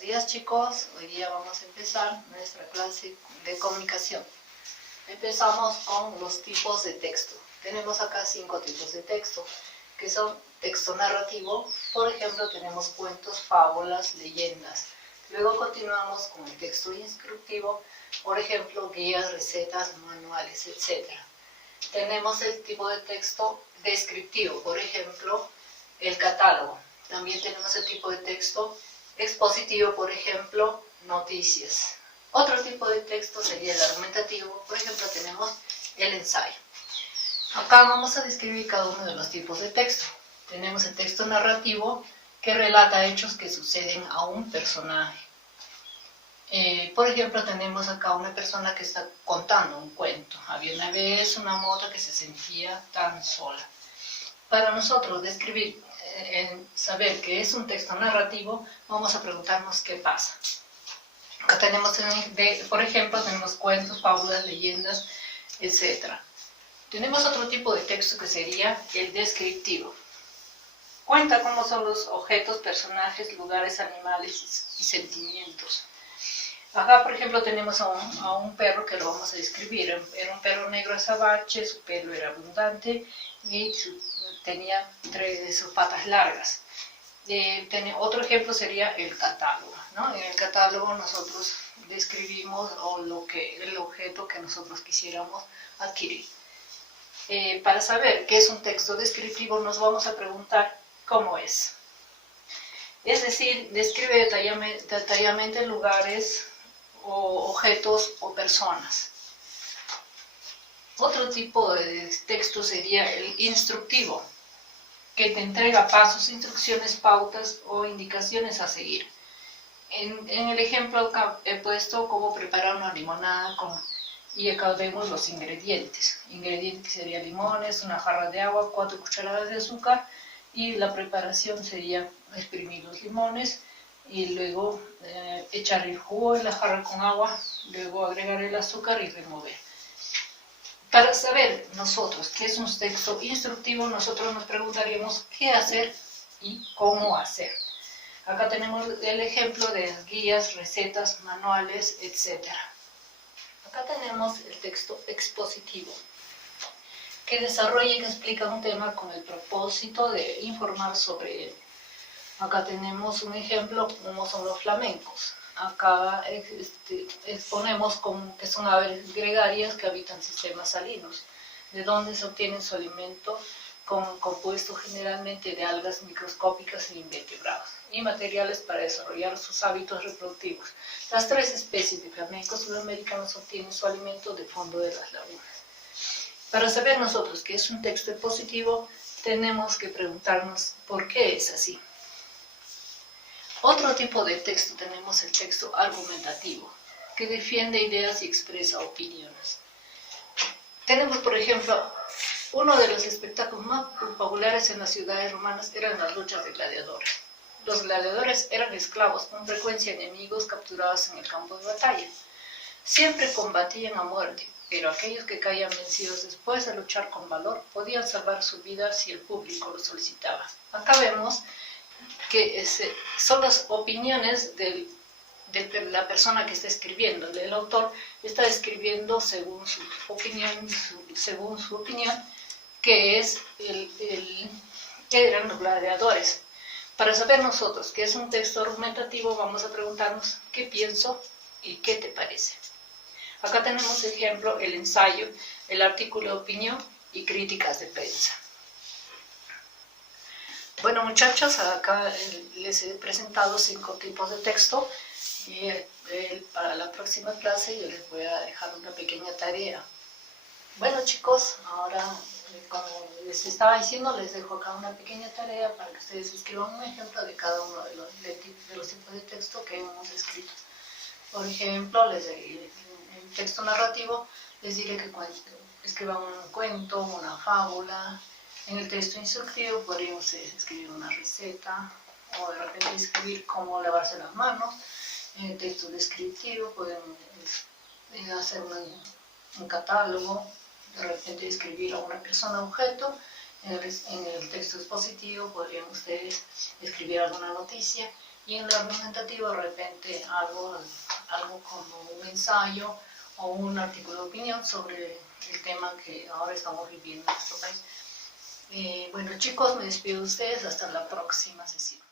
Buenos días, chicos. Hoy día vamos a empezar nuestra clase de comunicación. Empezamos con los tipos de texto. Tenemos acá 5 tipos de texto, que son texto narrativo. Por ejemplo, tenemos cuentos, fábulas, leyendas. Luego continuamos con el texto instructivo, por ejemplo, guías, recetas, manuales, etc. Tenemos el tipo de texto descriptivo, por ejemplo, el catálogo. También tenemos el tipo de texto expositivo, por ejemplo, noticias. Otro tipo de texto sería el argumentativo, por ejemplo, tenemos el ensayo. Acá vamos a describir cada uno de los tipos de texto. Tenemos el texto narrativo, que relata hechos que suceden a un personaje. Por ejemplo, tenemos acá una persona que está contando un cuento. Había una vez una mota que se sentía tan sola. Para nosotros describir, saber que es un texto narrativo, vamos a preguntarnos qué pasa. Acá tenemos, por ejemplo, tenemos cuentos, fábulas, leyendas, etc. Tenemos otro tipo de texto que sería el descriptivo. Cuenta cómo son los objetos, personajes, lugares, animales y sentimientos. Acá, por ejemplo, tenemos a un perro que lo vamos a describir. Era un perro negro azabache, su pelo era abundante y tenía sus patas largas. Otro ejemplo sería el catálogo, ¿no? En el catálogo nosotros describimos el objeto que nosotros quisiéramos adquirir. Para saber qué es un texto descriptivo nos vamos a preguntar cómo es. Es decir, describe detalladamente lugares o objetos o personas. Otro tipo de texto sería el instructivo, que te entrega pasos, instrucciones, pautas o indicaciones a seguir. En el ejemplo acá he puesto cómo preparar una limonada y acá vemos los ingredientes. Ingredientes serían limones, una jarra de agua, 4 cucharadas de azúcar, y la preparación sería exprimir los limones y luego echar el jugo en la jarra con agua, luego agregar el azúcar y remover. Para saber nosotros qué es un texto instructivo, nosotros nos preguntaríamos qué hacer y cómo hacer. Acá tenemos el ejemplo de guías, recetas, manuales, etc. Acá tenemos el texto expositivo, que desarrolla y explica un tema con el propósito de informar sobre él. Acá tenemos un ejemplo, como son los flamencos. Acá exponemos que son aves gregarias que habitan sistemas salinos, de donde se obtienen su alimento compuesto generalmente de algas microscópicas e invertebrados y materiales para desarrollar sus hábitos reproductivos. Las 3 especies de flamencos sudamericanos obtienen su alimento del fondo de las lagunas. Para saber nosotros qué es un texto expositivo, tenemos que preguntarnos por qué es así. Otro tipo de texto tenemos el texto argumentativo, que defiende ideas y expresa opiniones. Tenemos, por ejemplo, uno de los espectáculos más populares en las ciudades romanas eran las luchas de gladiadores. Los gladiadores eran esclavos, con frecuencia enemigos capturados en el campo de batalla. Siempre combatían a muerte, pero aquellos que caían vencidos después de luchar con valor podían salvar su vida si el público lo solicitaba. Acá vemos que son las opiniones de la persona que está escribiendo. El autor está escribiendo según su opinión, que es que eran los gladiadores. Para saber nosotros qué es un texto argumentativo, vamos a preguntarnos qué pienso y qué te parece. Acá tenemos ejemplo el ensayo, el artículo de opinión y críticas de prensa. Bueno, muchachos, acá les he presentado 5 tipos de texto y para la próxima clase yo les voy a dejar una pequeña tarea. Bueno, chicos, ahora, como les estaba diciendo, les dejo acá una pequeña tarea para que ustedes escriban un ejemplo de cada uno de los tipos de texto que hemos escrito. Por ejemplo, el texto narrativo les diré que escriban un cuento, una fábula. En el texto instructivo podríamos escribir una receta o de repente escribir cómo lavarse las manos. En el texto descriptivo pueden hacer un catálogo, de repente escribir a una persona objeto. En el texto expositivo podrían ustedes escribir alguna noticia y en lo argumentativo de repente algo como un ensayo o un artículo de opinión sobre el tema que ahora estamos viviendo en nuestro país. Bueno chicos, me despido de ustedes, hasta la próxima sesión.